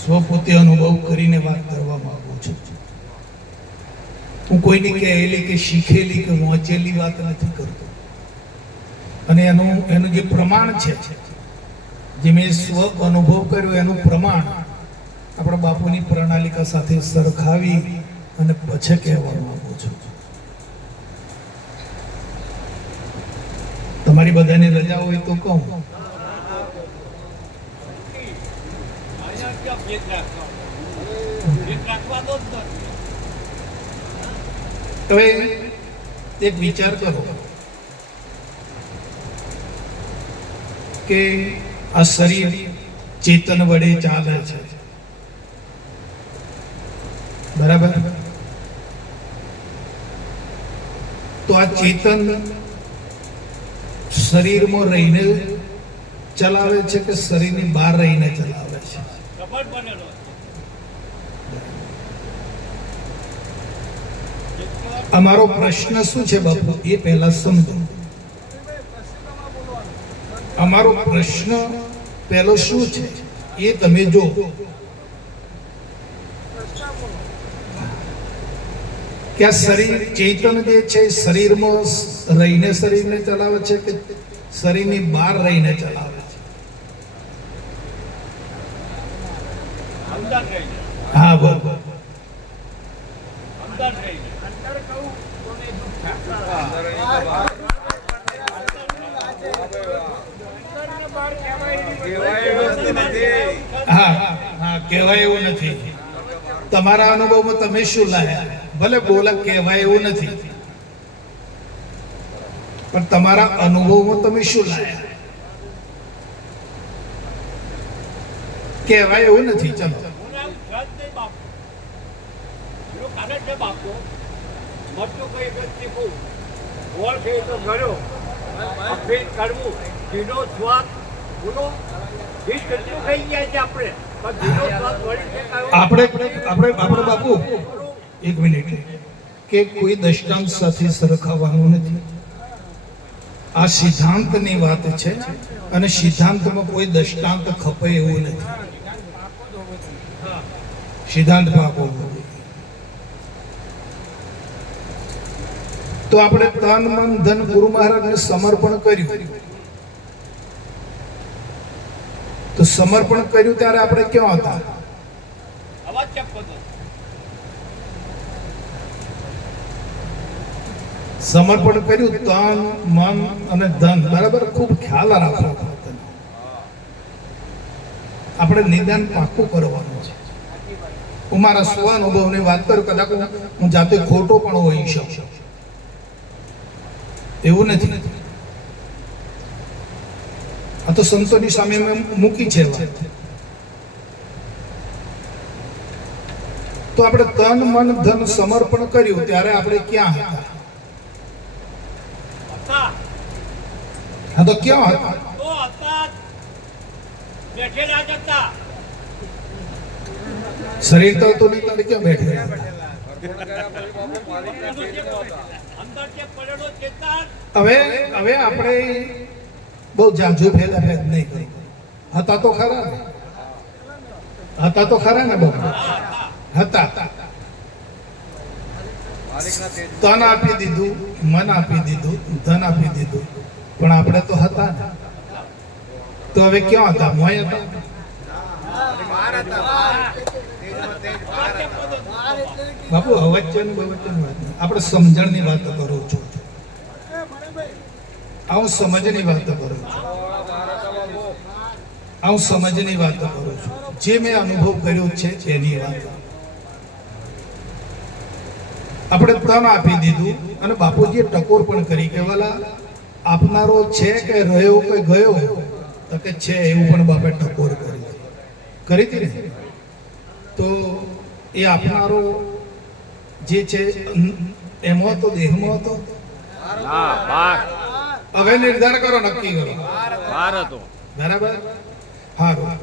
સ્વપોતે અનુભવ કરીને વાત કરવા માંગુ છું. હું કોઈની કહેલી કે શીખેલી કે વાંચેલી વાત નથી કરતો. અને એનું જે પ્રમાણ છે, જે મેં સ્વ અનુભવ કર્યો એનું પ્રમાણ આપણા બાપુની પ્રણાલિકા સાથે સરખાવી અને પછી કહેવા માંગુ છું. તમારી બધાની રજા હોય તો કહું. હવે એક વિચાર કરો કે આ શરીર ચેતન વડે ચાલે છે, બરાબર? તો આ ચેતન શરીરમાં રહીને ચલાવે છે કે શરીરની બહાર રહીને ચલાવે છે? અમારો પ્રશ્ન શું છે બાપુ, એ પહેલા સમજો. અમારો પ્રશ્ન પહેલો શું છે એ તમે જો. કે આ શરીર ચેતન જે છે શરીરમાં રહીને શરીરને ચલાવે છે કે શરીરની બહાર રહીને ચલાવે છે? હા બરાબર. કહેવાય એવું નથી. તમારા અનુભવમાં તમે શું લાયા? ભલે બોલા કહેવાય એવું નથી, પણ તમારા અનુભવમાં તમે શું લાયા? કહેવાય એવું નથી. ચલો આપણે બાપુ એક મિનિટ, કે કોઈ દ્રષ્ટાંત સાથે સરખાવવાનું નથી. આ સિદ્ધાંતની વાત છે અને સિદ્ધાંતમાં કોઈ દ્રષ્ટાંત ખપે એવું નથી. સિદ્ધાંત ભાગો તો આપણે તન મન ધન ગુરુ મહારાજને સમર્પણ કર્યું. તો સમર્પણ કર્યું ત્યારે આપણે ક્યાં હતા? સમર્પણ કર્યું તન મન અને ધન, બરાબર? ખૂબ ખ્યાલ રાખો. આપણે નિદાન પાકું કરવાનું છે. હું મારા સ્વ અનુભવની વાત કરું, કદાચ હું જાતે ખોટો પણ હોઈ શકું, એવું નથી. આ તો સંતોની સામે મેં મૂકી છે. તો આપણે તન મન ધન સમર્પણ કર્યું ત્યારે આપણે ક્યાં હતા? હા તો ક્યાં હતા? શરીર તો હતું નહીં, ત્યારે ક્યાં બેઠેલા હતા? હવે આપણે બહુ જાજુ ફેલા ફેદ નહીં કરી. હતા તો ખરા ને? હતા તો ખરા ને? બહુ હતા. તન આપી દીધું, મન આપી દીધું, ધન આપી દીધું, પણ આપણે તો હતા ને. તો હવે ક્યાં હતા? મોય હતા? બાપુ અવચન બવચન વાત, આપણે સમજણની વાત કરું છું. હું સમજની વાત કરું છું. હું સમજની વાત કરું છું. જે મેં અનુભવ કર્યો છે એની વાત. આપણે તન આપી દીધું અને બાપુજીએ ટકોર પણ કરી કે વાલા આપનારો છે કે રહ્યો કે ગયો? તો કે છે, એવું પણ બાપે ટકોર કરી હતી ને. તો એ આપનારો જે છે એમાં તો દેહમાં હતો. હવે નિર્ધાર કરો, નક્કી કરો. બરાબર? હારું.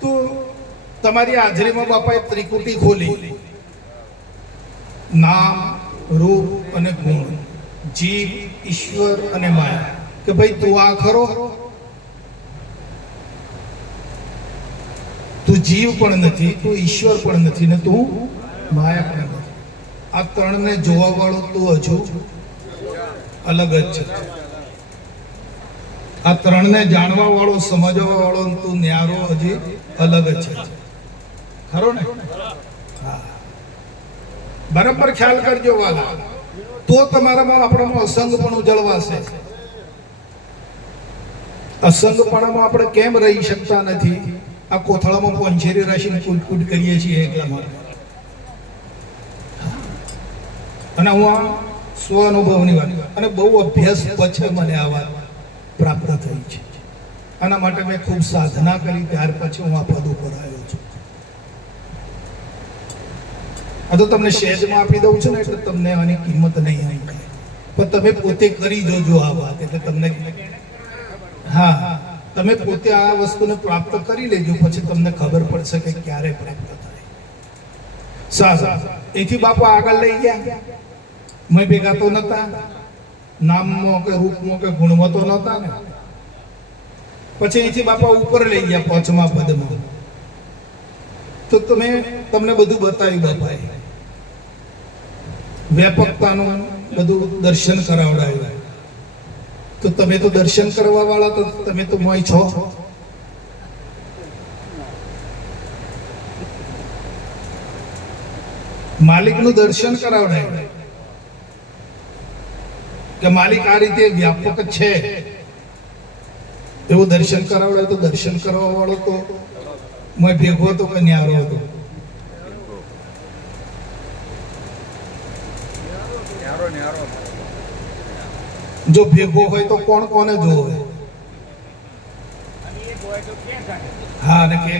તો તમારી હાજરીમાં બાપાએ ત્રિકુટી ખોલી. નામ, રૂપ અને ગુણ, જીવ, ઈશ્વર અને માયા. કે ભાઈ તું આ ખરો. તું જીવ પણ નથી, તું ઈશ્વર પણ નથી ને તું માયા પણ નથી. આ ત્રણને જોવા વાળો તું હજુ અલગ જ છે. આ ત્રણને જાણવા વાળો, સમજવા વાળો તું ન્યારો હજી અલગ જ છે. ખરો ને? હા, બરાબર ખ્યાલ કરજો વાલા. તો તમારામાં આપણામાં અસંગપણું જળવાશે. અસંગપણામાં આપણે કેમ રહી શકતા નથી? આ કોથળામાં પોંછેરી રાખીને કૂટ કરીએ છીએ એટલા માટે. અને હું આ સ્વ અનુભવની વાત, અને બહુ અભ્યાસ પછી મને આ વાત પ્રાપ્ત થઈ છે. આના માટે મેં ખૂબ સાધના કરી, ત્યાર પછી હું આ પદ ઉપર આવ્યો છું. આ તો તમને સહેજમાં આપી દઉં છું ને, એટલે તમને આની કિંમત નહીં આવી. પણ તમે પોતે કરી જોજો આ વાત, એટલે તમને, હા, તમે પોતે આ વસ્તુને પ્રાપ્ત કરી લેજો, પછી તમને ખબર પડશે કે ક્યારે પ્રાપ્ત થાય. સારું, એથી બાપુ આગળ લઈ ગયા. મેં ભેગા તો નતા, નામમાં કે રૂપમાં કે ગુણમાં તો નતા ને. પછી અહીંથી બાપા ઉપર લઈ ગયા પાંચમા પદમાં. તો તમને બધું બતાવ્યું બાપાએ, વ્યાપકતાનું બધું દર્શન કરાવડાવ્યું. તો તમે તો દર્શન કરવા વાળા, તો તમે તો મોય છો. માલિકનું દર્શન કરાવડાવ્યું કે માલિક આ રીતે વ્યાપક છે, એવું દર્શન કરાવડાવ્યું. તો દર્શન કરવા વાળો તો મોય ભેગો હતો કે ન્યારો હતો? જો ભેગો હોય તો કોણ કોને જોવે? હા, ને કે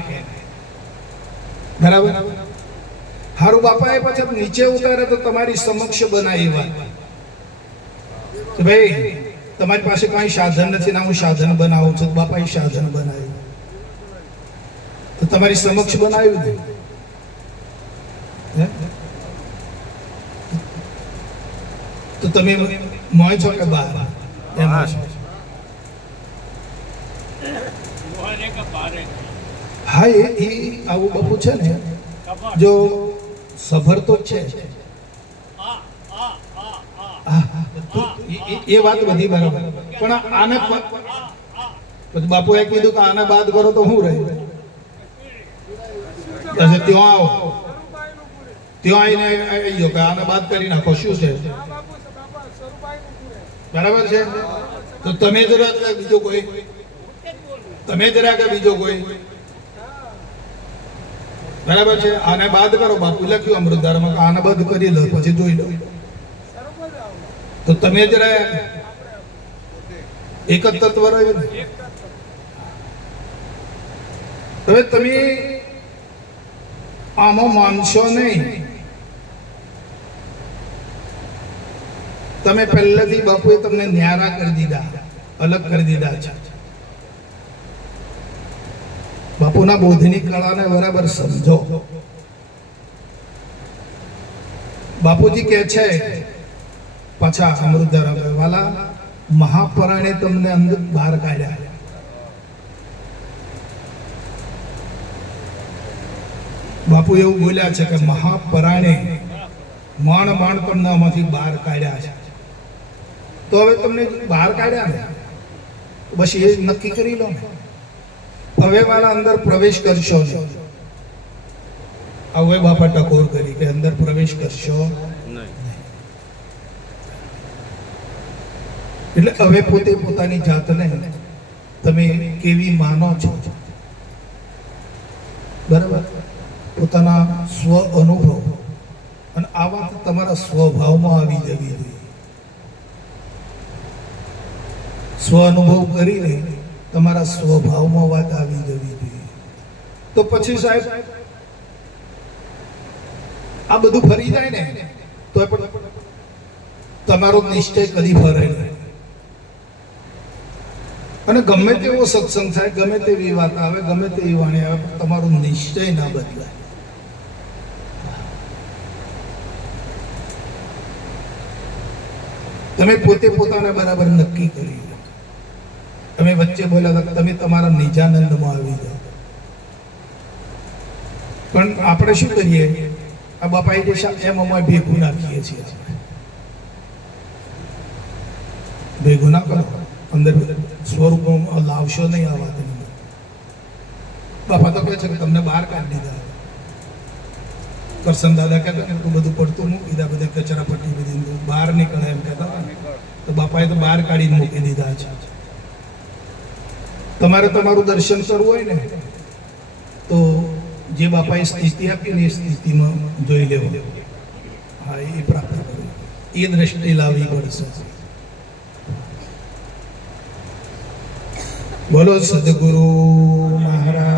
બરાબર. હારું, બાપાએ પછી નીચે ઉતારે તો તમારી સમક્ષ બનાવી વાત કે ભાઈ તમારી પાસે કઈ સાધન નથી, ના હું સાધન બનાવું છું. બાપાએ સાધન બનાવ્યું, તો તમારી સમક્ષ બનાવ્યું ને, તો તમે મોય છો કે બહાર? હા, એ આવું બાપુ છે ને, જો સફર તો છે. એ વાત બધી બરાબર, પણ આને પછી બાપુએ કીધું કે આને બાદ કરો તો શું રહે? ત્યાં આવો, ત્યાં આવીને આવી ગયો કે આને બાદ કરી નાખો, શું છે? બરાબર છે. તો તમે જરા કે બીજો કોઈ, તમે જરા કે બીજો કોઈ, બરાબર છે. આને બાદ કરો. બાપુ લખ્યું અમૃતધારામાં આને બાદ કરી લો, પછી જોઈ લો. તો તમે જરા એક જ તત્વ રહ્યું ને. હવે તમે આમાં માનશો નહીં. તમે પહેલેથી બાપુએ તમને ન્યારા કરી દીધા, અલગ કરી દીધા છે. બાપુના બોધની કળાને બરાબર સમજો. બાપુજી કહે છે પાછા અમૃતધારા વાલા, મહાપરાણે તમને અંદર બહાર કાઢ્યા. બાપુ એવું બોલ્યા છે કે મહાપરાણે માણ તમને આમાંથી બહાર કાઢ્યા છે. તો હવે તમને બહાર કાઢ્યા ને, બસ એ નક્કી કરી લો ને. હવે વાલા અંદર પ્રવેશ કરશો ને. હવે બાપા ટકોર કરી કે અંદર પ્રવેશ કરશો નહીં. એટલે હવે પોતે પોતાની જાતને તમે કેવી માનો છો? બરાબર, પોતાના સ્વ અનુભવ, અને આ વાત તમારા સ્વભાવમાં આવી જવી જોઈએ. સ્વ અનુભવ કરીને તમારા સ્વભાવમાં વાત આવી જવી જોઈએ. તો પછી સાહેબ આ બધું ફરી જાય ને, તો પણ તમારો નિશ્ચય કદી ફરે નહીં. અને ગમે તેવો સત્સંગ થાય, ગમે તેવી વાત આવે, ગમે તેવી વાણી આવે, તમારો નિશ્ચય ના બદલાય. તમે પોતે પોતાને બરાબર નક્કી કરી લો. તમે વચ્ચે બોલ્યા હતા, તમે તમારા નિજાનંદમાં આવી જાઓ. પણ આપણે શું કરીએ, આ બાપાએ જે એમ અમારે ભેગું નાખીએ છીએ. ભેગું ના કરો, અંદર સ્વરૂપમાં લાવશો નહીં આ વાત. બાપા તો કહે છે કે તમને બહાર કાઢી દીધા. કરશન દાદા કહેતા ને તું બધું પડતું મૂકી દીધા, બધા કચરા પટ્ટી બધી બહાર નીકળે એમ કહેતા હતા ને, તો બાપાએ તો બહાર કાઢીને મૂકી દીધા છે. તમારે તમારું દર્શન કરવું હોય ને તો જે બાપાએ સ્થિતિ આપી ને એ સ્થિતિમાં જોઈ લેવું. હા, એ પ્રાપ્ત કરવું, એ દ્રષ્ટિ લાવવી પડશે. બોલો સદગુરુ મહારાજ.